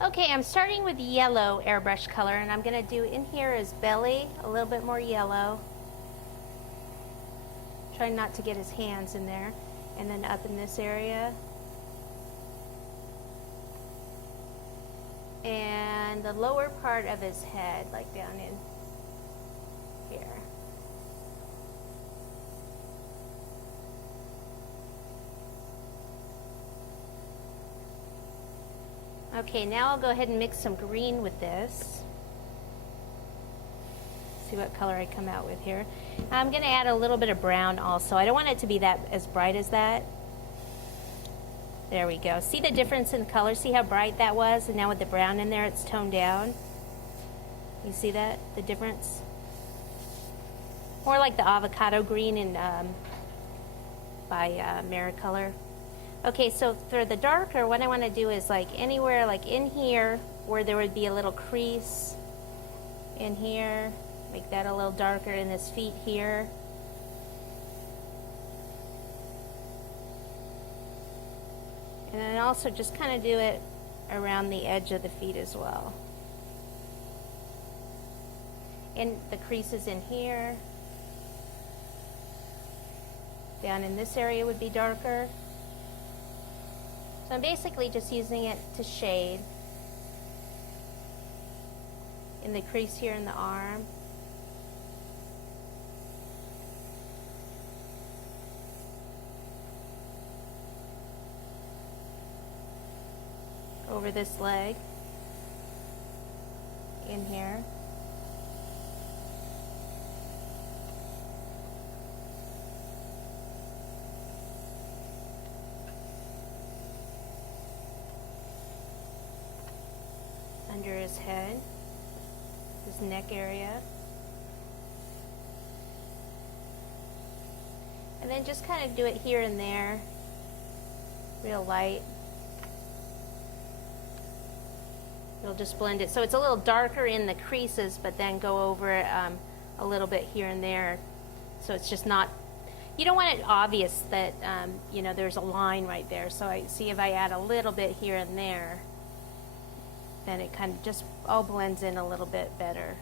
Okay, I'm starting with yellow airbrush color, and I'm going to do in here is belly, a little bit more yellow. Trying not to get his hands in there. And then up in this area. And the lower part of his head, like down in here. Okay, now I'll go ahead and mix some green with this. See what color I come out with here. I'm going to add a little bit of brown also. I don't want it to be that as bright as that. There we go. See the difference in color? See how bright that was? And now with the brown in there, it's toned down. You see that? The difference? More like the avocado green in by Maricolor. Okay, so for the darker, what I want to do is like anywhere, like in here, where there would be a little crease in here. Make that a little darker in his feet here. And then also just kind of do it around the edge of the feet as well. And the creases in here. Down in this area would be darker. So I'm basically just using it to shade. In the crease here in the arm. Over this leg, in here. Under his head, his neck area. And then just kind of do it here and there, real light. You'll just blend it. So it's a little darker in the creases, but then go over it a little bit here and there. So it's just not, you don't want it obvious that, you know, there's a line right there. So I see if I add a little bit here and there, then it kind of just all blends in a little bit better.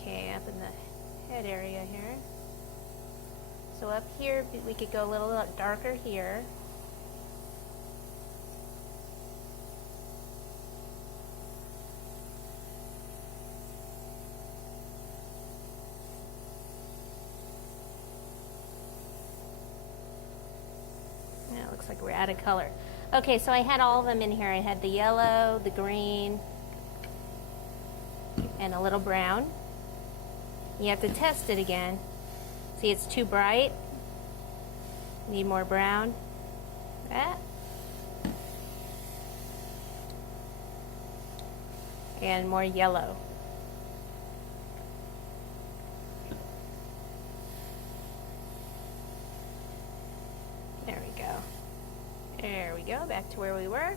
Okay, up in the head area here. So up here, we could go a little darker here. Now it looks like we're out of color. Okay, so I had all of them in here. I had the yellow, the green, and a little brown. You have to test it again. See, it's too bright. Need more brown. And more yellow. There we go. There we go, back to where we were.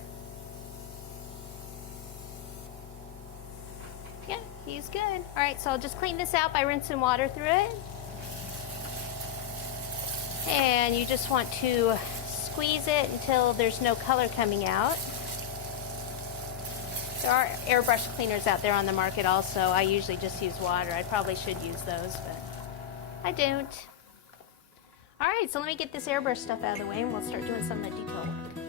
Yeah, he's good. All right, so I'll just clean this out by rinsing water through it. And you just want to squeeze it until there's no color coming out. There are airbrush cleaners out there on the market also. I usually just use water. I probably should use those, but I don't. All right, so let me get this airbrush stuff out of the way and we'll start doing some of the detail work.